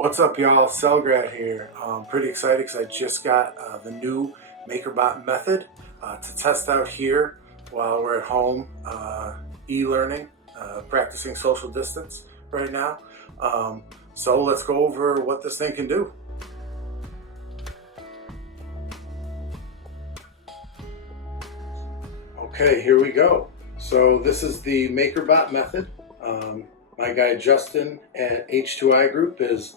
What's up, y'all? Selgrat here. Pretty excited because I just got the new MakerBot method to test out here while we're at home e-learning, practicing social distance right now. So let's go over what this thing can do. Okay, here we go. So this is the MakerBot method. My guy Justin at H2I Group is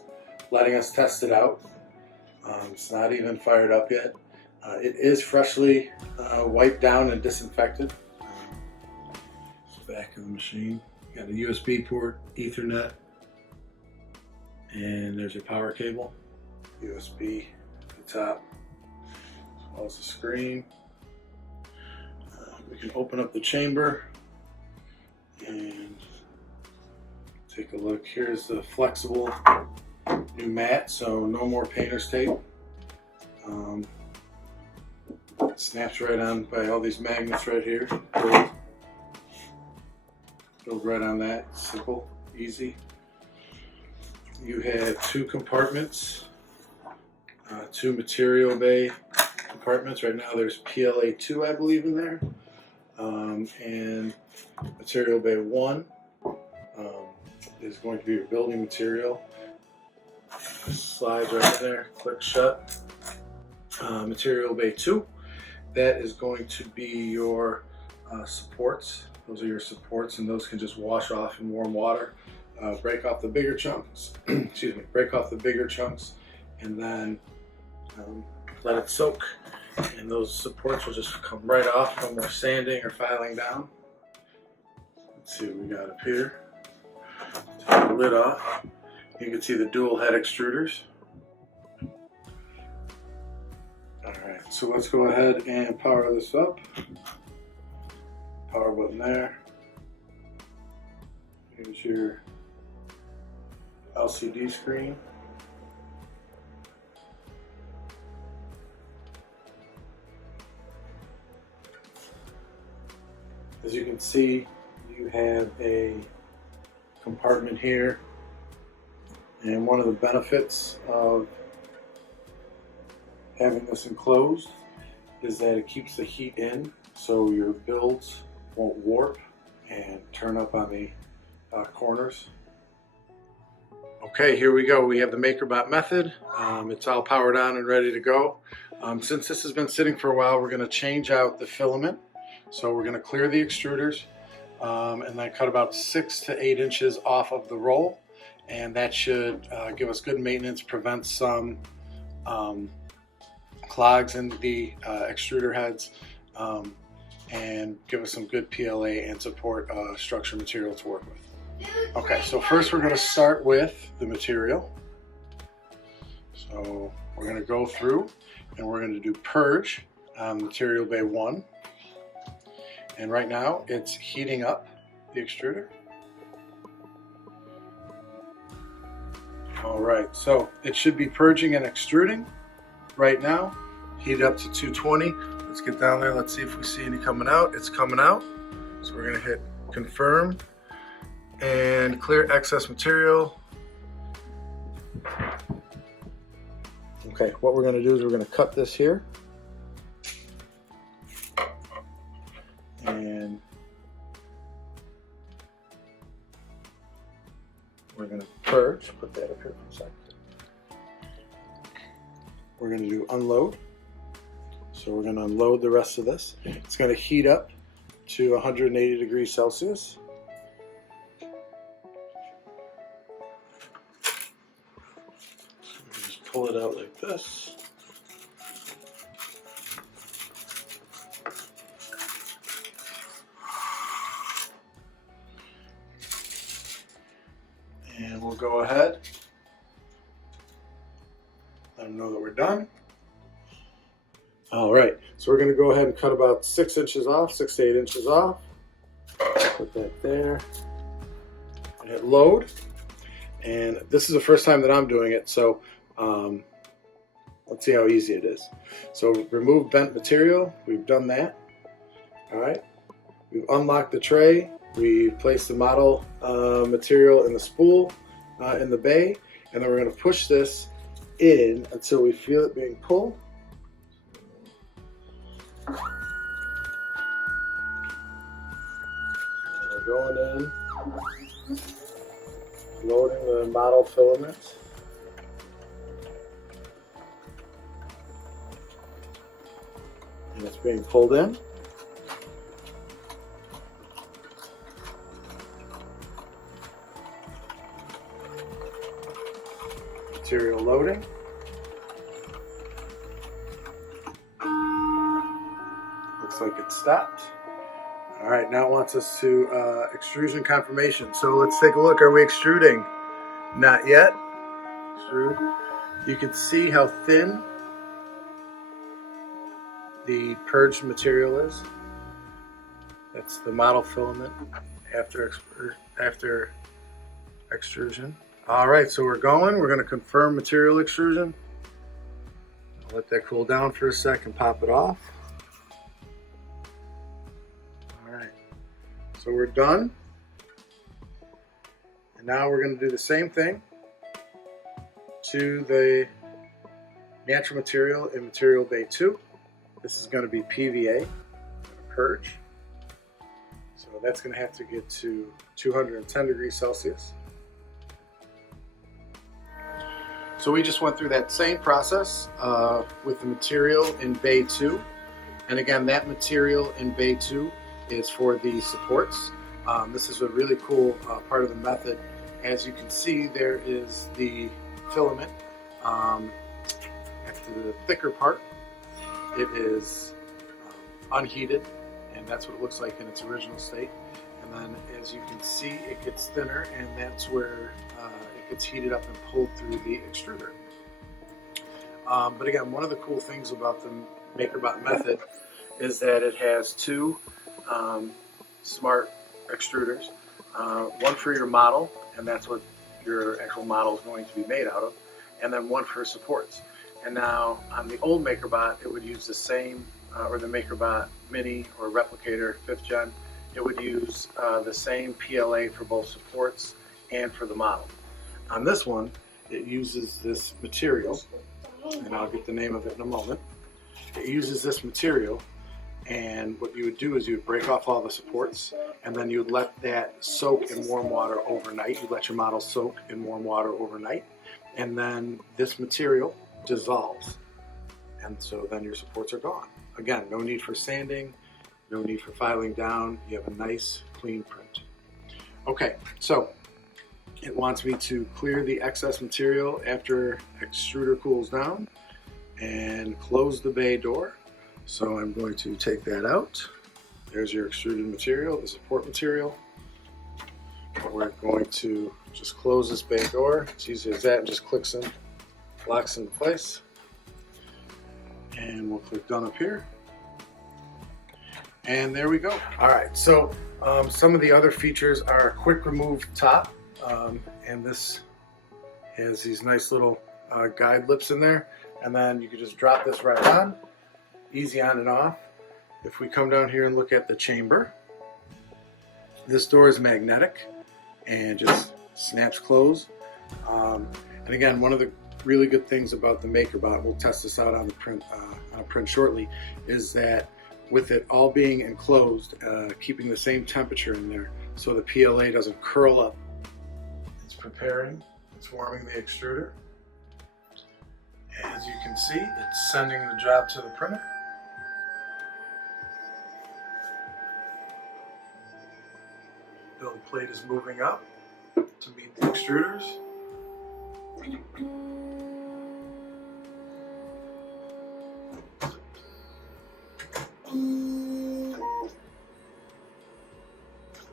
letting us test it out. It's not even fired up yet. It is freshly wiped down and disinfected. It's the back of the machine. Got a USB port, Ethernet, and there's your power cable. USB at the top, as well as the screen. We can open up the chamber and take a look. Here's the flexible new mat, so no more painter's tape. It snaps right on by all these magnets right here. Build right on that. Simple, easy. You have two compartments, two material bay compartments. Right now there's PLA 2, I believe, in there. And material bay 1 is going to be your building material. Slide right in there, click shut. Material bay 2, that is going to be your supports. Those are your supports, and those can just wash off in warm water. Break off the bigger chunks, excuse me, break off the bigger chunks, and then let it soak. And those supports will just come right off, no more sanding or filing down. Let's see what we got up here. Take the lid off. You can see the dual head extruders. Alright, so let's go ahead and power this up. Power button there. Here's your LCD screen. As you can see, you have a compartment here, and one of the benefits of having this enclosed is that it keeps the heat in, so your builds won't warp and turn up on the corners. Okay, here we go. We have the MakerBot method. It's all powered on and ready to go. Since this has been sitting for a while, we're going to change out the filament. So we're going to clear the extruders and then cut about 6 to 8 inches off of the roll, and that should give us good maintenance, prevent some clogs in the extruder heads, and give us some good PLA and support structure material to work with. Okay, so first we're going to start with the material. So we're going to go through and we're going to do purge on material bay 1. And right now it's heating up the extruder. All right, so it should be purging and extruding right now. Heat it up to 220. Let's get down there. Let's see if we see any coming out. It's coming out. So we're gonna hit confirm and clear excess material. Okay, what we're gonna do is we're gonna cut this here. And we're going to purge, put that up here for a second. We're going to do unload. So we're going to unload the rest of this. It's going to heat up to 180 degrees Celsius. So just pull it out like this. And we'll go ahead, let them know that we're done. All right, so we're going to go ahead and cut about 6 inches off, 6 to 8 inches off. Put that there. And hit load. And this is the first time that I'm doing it, so let's see how easy it is. So remove bent material. We've done that. All right. We've unlocked the tray. We placed the model material in the spool in the bay, And then we're going to push this in until we feel it being pulled. And we're going in, loading the model filament. And it's being pulled in. Material loading. Looks like it stopped. All right, now it wants us to extrusion confirmation. So let's take a look. Are we extruding? Not yet. Extrude. You can see how thin the purged material is. That's the model filament after extrusion. All right, so we're going. We're going to confirm material extrusion. I'll let that cool down for a second, pop it off. All right, so we're done. And now we're going to do the same thing to the natural material in material bay 2. This is going to be PVA, purge. So that's going to have to get to 210 degrees Celsius. So we just went through that same process with the material in bay 2. And again, that material in bay 2 is for the supports. This is a really cool part of the method. As you can see, there is the filament. After the thicker part, it is unheated, and that's what it looks like in its original state. And then as you can see, it gets thinner, and that's where it gets heated up and pulled through the extruder. But again, one of the cool things about the MakerBot method is that it has two smart extruders. One for your model, and that's what your actual model is going to be made out of, and then one for supports. And now on the old MakerBot, it would use the same, or the MakerBot Mini or Replicator 5th Gen, it would use the same PLA for both supports and for the model. On this one, it uses this material, and I'll get the name of it in a moment. It uses this material, and what you would do is you would break off all the supports, and then you would let that soak in warm water overnight. You let your model soak in warm water overnight, and then this material dissolves, and so then your supports are gone. Again, no need for sanding, no need for filing down. You have a nice clean print. Okay, so it wants me to clear the excess material after extruder cools down and close the bay door. So I'm going to take that out. There's your extruded material, the support material. We're going to just close this bay door. It's easy as that, and just clicks in, locks into place. And we'll click done up here. And there we go. All right, so some of the other features are quick remove top. And this has these nice little guide lips in there. And then you can just drop this right on, easy on and off. If we come down here and look at the chamber, this door is magnetic and just snaps closed. And again, one of the really good things about the MakerBot, we'll test this out on the print, on a print shortly, is that with it all being enclosed, keeping the same temperature in there so the PLA doesn't curl up. It's preparing, it's warming the extruder. As you can see, it's sending the job to the printer. Build plate is moving up to meet the extruders.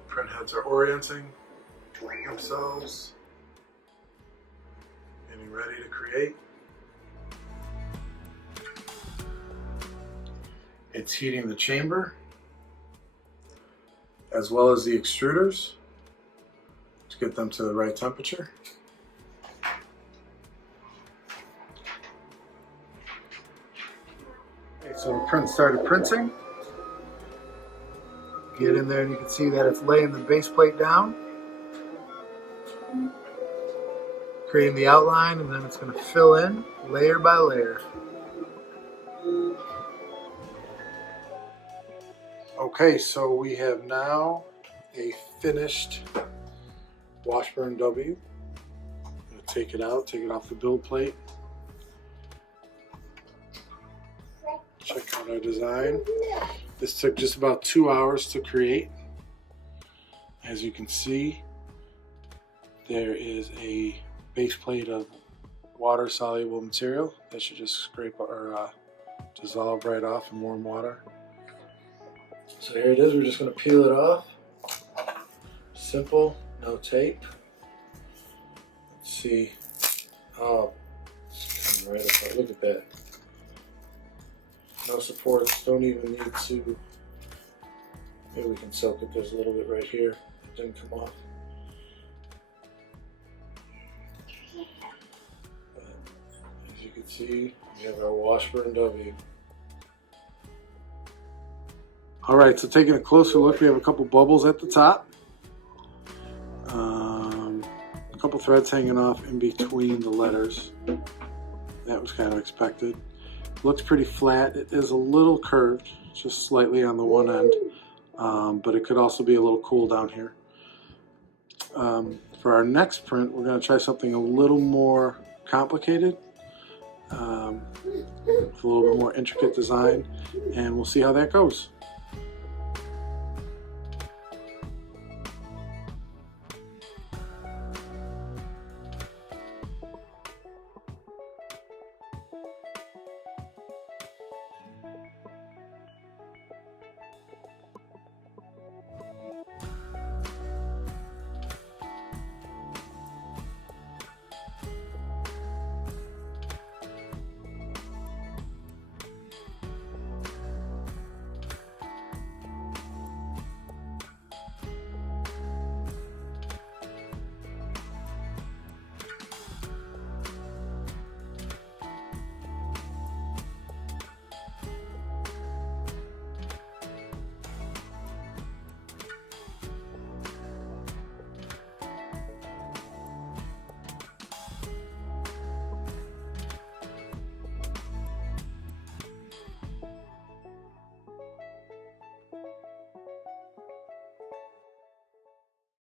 Print heads are orienting themselves, getting ready to create. It's heating the chamber as well as the extruders to get them to the right temperature. Okay, so the print started printing. Get in there and you can see that it's laying the base plate down. creating the outline, and then it's going to fill in layer by layer. Okay, so we have now a finished Washburn W. I'm going to take it out, take it off the build plate. Check out our design. This took just about 2 hours to create. As you can see, there is a base plate of water soluble material that should just scrape or dissolve right off in warm water. So here it is. We're just going to peel it off. Simple, no tape. Let's see. Oh, it's coming right apart. Look at that. No supports. Don't even need to. Maybe we can soak it. There's a little bit right here. It didn't come off. But as you can see, we have our Washburn W. Alright, so taking a closer look, we have a couple bubbles at the top. A couple threads hanging off in between the letters. That was kind of expected. Looks pretty flat. It is a little curved, just slightly on the one end, but it could also be a little cool down here. For our next print, we're going to try something a little more complicated, with a little bit more intricate design, and we'll see how that goes.